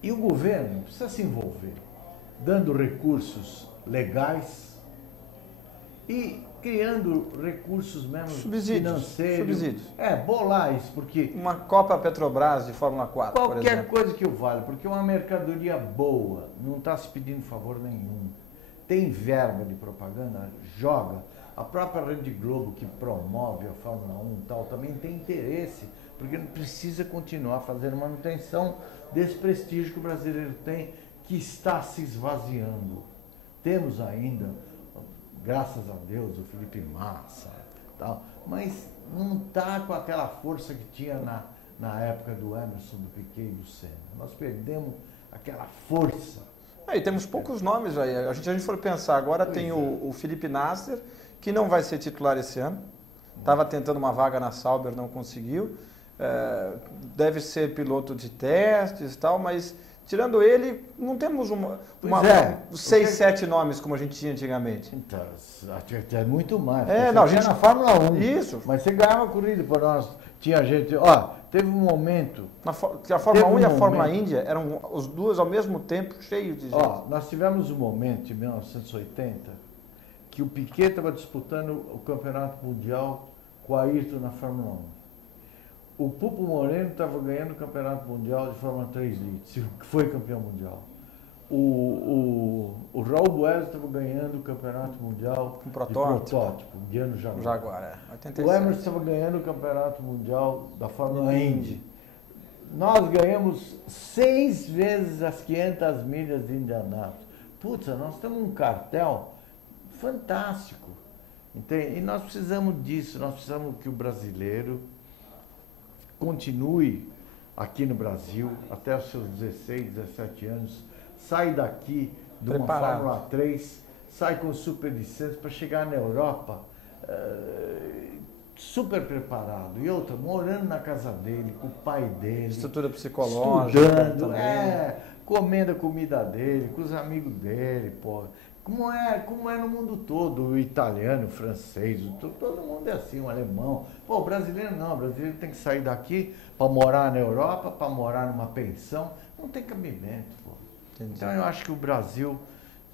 E o governo precisa se envolver, dando recursos legais e criando recursos mesmo financeiros. Subsídios. Bolar isso, porque... Uma Copa Petrobras de Fórmula 4, por qualquer exemplo. coisa que o vale, porque uma mercadoria boa, não está se pedindo favor nenhum. Tem verba de propaganda, joga. A própria Rede Globo, que promove a Fórmula 1 e tal, também tem interesse, porque não precisa continuar fazendo manutenção desse prestígio que o brasileiro tem, que está se esvaziando. Temos ainda, graças a Deus, o Felipe Massa, tal, mas não está com aquela força que tinha na época do Emerson, do Piquet e do Senna. Nós perdemos aquela força. E temos poucos nomes aí. A gente for pensar, agora tem o Felipe Nasser, que não vai ser titular esse ano. Estava tentando uma vaga na Sauber, não conseguiu. Deve ser piloto de testes e tal, mas tirando ele, não temos 6, 7 nomes como a gente tinha antigamente. Então, é muito mais. Não, a gente na Fórmula 1. Isso. Mas você ganhava corrida por nós. Tinha gente, Teve um momento... Que a Fórmula 1 e a Fórmula Índia eram os duas ao mesmo tempo, cheios de gente. Ó, nós tivemos um momento, em 1980, que o Piquet estava disputando o campeonato mundial com o Ayrton na Fórmula 1. O Pupo Moreno estava ganhando o campeonato mundial de Fórmula 3 Litres, que foi campeão mundial. O Raul Boesio estava ganhando o campeonato mundial de protótipo, Guiano Jaguar. 87. O Emerson estava ganhando o campeonato mundial da Fórmula Indy. Nós ganhamos 6 vezes as 500 milhas de Indianápolis. Putz, nós temos um cartel fantástico. Entende? E nós precisamos disso, nós precisamos que o brasileiro continue aqui no Brasil até os seus 16, 17 anos, sai daqui de uma Fórmula 3, sai com superlicença para chegar na Europa super preparado. E outra, morando na casa dele, com o pai dele. Estrutura psicológica. Estudando, comendo a comida dele, com os amigos dele, pô. Como é no mundo todo, o italiano, o francês, todo mundo é assim, o alemão. Pô, o brasileiro não, o brasileiro tem que sair daqui para morar na Europa, para morar numa pensão. Não tem cabimento, pô. Entendi. Então eu acho que o Brasil,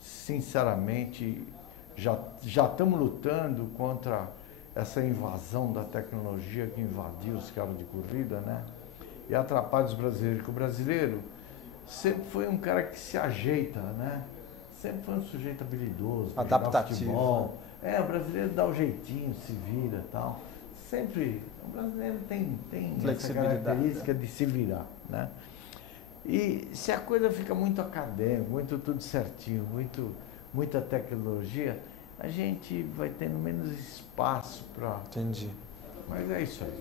sinceramente, já estamos lutando contra essa invasão da tecnologia que invadiu os carros de corrida, né? E atrapalha os brasileiros. Porque o brasileiro sempre foi um cara que se ajeita, né? Sempre foi um sujeito habilidoso, adaptativo. O brasileiro dá o jeitinho, se vira e tal. Sempre, o brasileiro tem essa característica de se virar, né? E se a coisa fica muito acadêmica, muito tudo certinho, muita tecnologia, a gente vai tendo menos espaço para... Entendi. Mas é isso aí.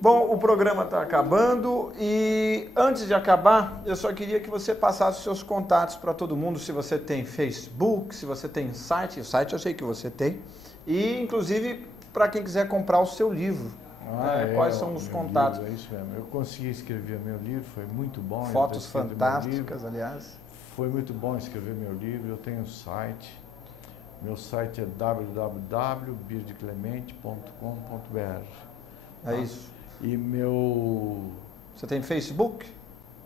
Bom, o programa está acabando e antes de acabar, eu só queria que você passasse os seus contatos para todo mundo, se você tem Facebook, se você tem site, o site eu sei que você tem, e inclusive para quem quiser comprar o seu livro. Quais são os contatos? Livro, é isso mesmo. Eu consegui escrever meu livro, foi muito bom. Fotos fantásticas, aliás. Foi muito bom escrever meu livro, eu tenho um site. Meu site é www.birdeclemente.com.br. É isso. E meu... Você tem Facebook?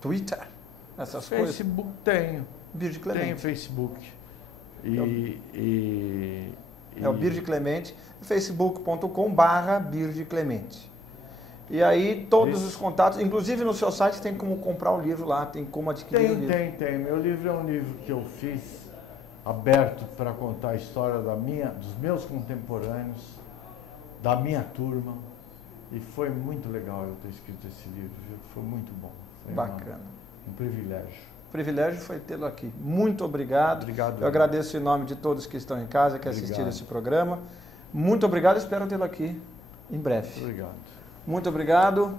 Twitter? Essas coisas? Facebook tenho. Bird Clemente. Tenho Facebook. É o Bird Clemente, facebook.com/Bird Clemente. E aí todos os contatos, inclusive no seu site tem como comprar o livro lá, tem como adquirir o livro. Tem. Meu livro é um livro que eu fiz aberto para contar a história dos meus contemporâneos, da minha turma. E foi muito legal eu ter escrito esse livro, viu? Foi muito bom. Foi bacana. Um privilégio. O privilégio foi tê-lo aqui. Muito obrigado. Obrigado. Eu agradeço em nome de todos que estão em casa, que assistiram esse programa. Muito obrigado, espero tê-lo aqui em breve. Obrigado. Muito obrigado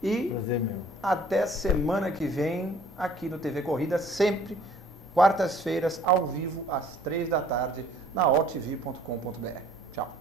e prazer meu. Até semana que vem aqui no TV Corrida, sempre quartas-feiras, ao vivo, às 3 da tarde, na otv.com.br. Tchau.